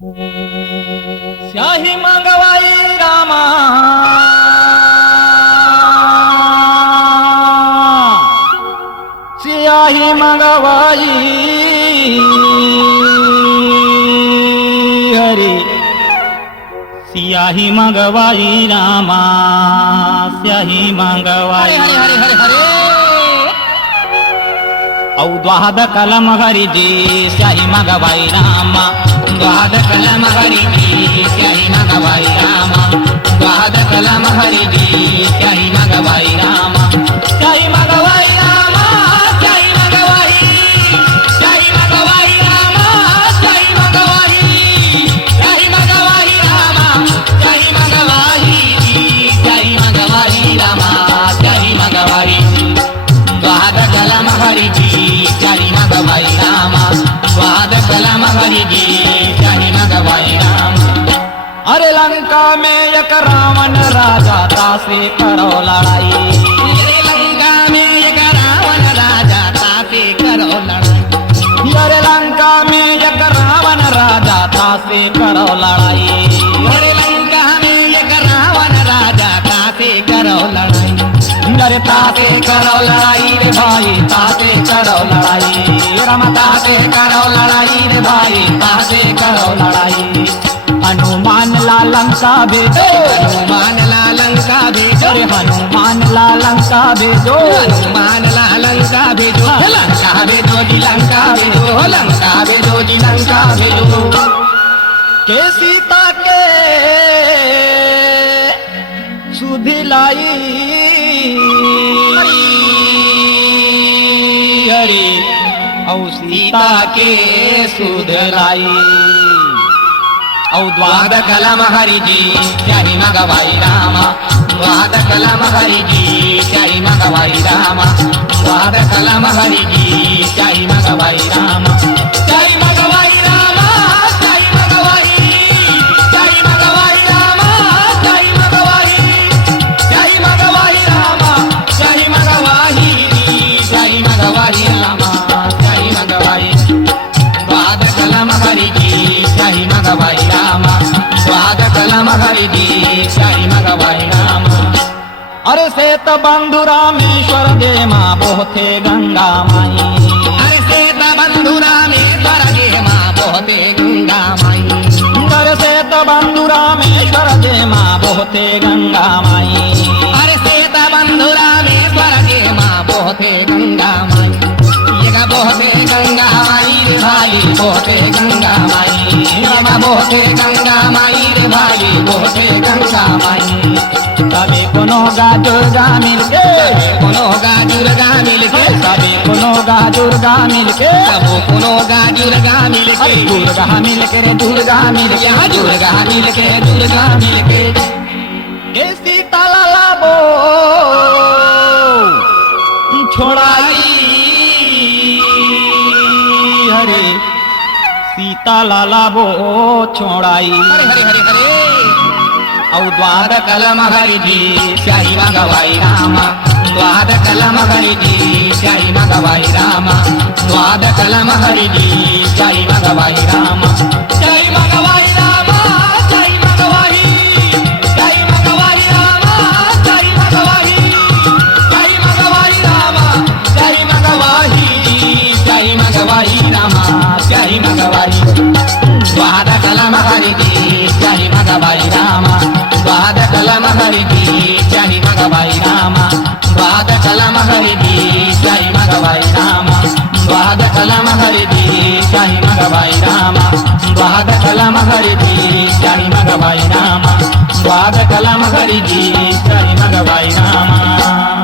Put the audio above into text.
स्याही मागवाई रामा स्याही मागवाई हरी स्याही मागवाई रामा स्याही मागवाई हरे हरे हरे हरे द्वाद कलम हरि जी स्याही मागवाई रामा द्वाद कलम हरि जी स्याही मागवाई रामा द्वाद कलम हरि जी स्याही मागवाई रामा स्याही मागवाई रामा स्याही मागवाई स्याही मागवाई रामा स्याही मागवाई स्याही मागवाई रामा स्याही मागवाई स्याही मागवाई रामा स्याही मागवाई द्वाद कलम हरि जी स्याही मागवाई रामा द्वाद कलम हरि जी स्याही मागवाई रामा अरे लंका में एक रावण राजा तासे करो लड़ाई लंका में एक रावण राजा तासे करो लड़ाई अरे लंका में एक रावण राजा तासे करो लड़ाई अरे लंका में एक रावण राजा तासे करो लड़ाई अरे तासे करो लड़ाई रे भाई तासे करो लड़ाई राम तासे करो लड़ाई रे भाई तासे करो लड़ाई हनुमान ला लंका भेजो हनुमान ला लंका भेजो अरे हनुमान ला लंका भेजो हनुमान ला लंका भेजो लंका भेजो जी लंका भेजो लंका भेजो जी लंका भेजो के सीता के सुधि लाई हरे औ सीता के सुध लाई द्वाद कलम हरि जी स्याही मागवाई रामा द्वाद कलम हरि जी स्याही मागवाई रामा द्वाद कलम हरि जी स्याही मागवाई रामा स्याही मागवाई रामा स्याही मागवाई स्याही मागवाई रामा स्याही मागवाई स्याही मागवाई रामा स्याही मागवाई स्याही मागवाई रामा स्याही मागवाई द्वाद कलम हरि जी स्याही मागवाई रामा द्वाद कलम हरि जी स्याही मागवाई रामा अरे सेत बंधु रामेश्वर दे माँ बोहते गंगा माई अरे सेत बंधु रामेश्वर दे माँ बोहते गंगा माई अरे सेत बंधु रामेश्वर दे माँ बोहते गंगा माई अरे सेत बंधु रामेश्वर दे माँ बोहते गंगा माई ये बोहते गंगा माई रे भाई बोहते गंगा माई रामा बोहते गंगा माई रे भाई बोहते गंगा माई सबे कोनो गा दुर्गा मिलके कोनो गा दुर्गा मिलके सबे कोनो गा दुर्गा मिलके सबो कोनो गा दुर्गा मिलके दुर्गा मिलके रे दुर्गा मिलके यहाँ दुर्गा मिलके दुर्गा मिलके के सीता लाबो छोड़ाई हरे सीता लाबो छोड़ाई हरे हरे हरे हरे द्वाद कलम हरि जी स्याही मागवाई रामा द्वाद कलम हरि जी स्याही मागवाई रामा द्वाद कलम हरि जी स्याही मागवाई रामा स्याही मागवाई रामा स्याही मागवाई स्याही मागवाई रामा स्याही मागवाई स्याही मागवाई रामा स्याही मागवाई स्याही मागवाई रामा स्याही मागवाई द्वाद कलम हरि जी स्याही मागवाई रामा द्वाद कलम हरि जी स्याही मागवाई रामा द्वाद कलम हरि जी स्याही मागवाई रामा द्वाद कलम हरि जी स्याही मागवाई रामा द्वाद कलम हरि जी स्याही मागवाई रामा द्वाद कलम हरि जी स्याही मागवाई रामा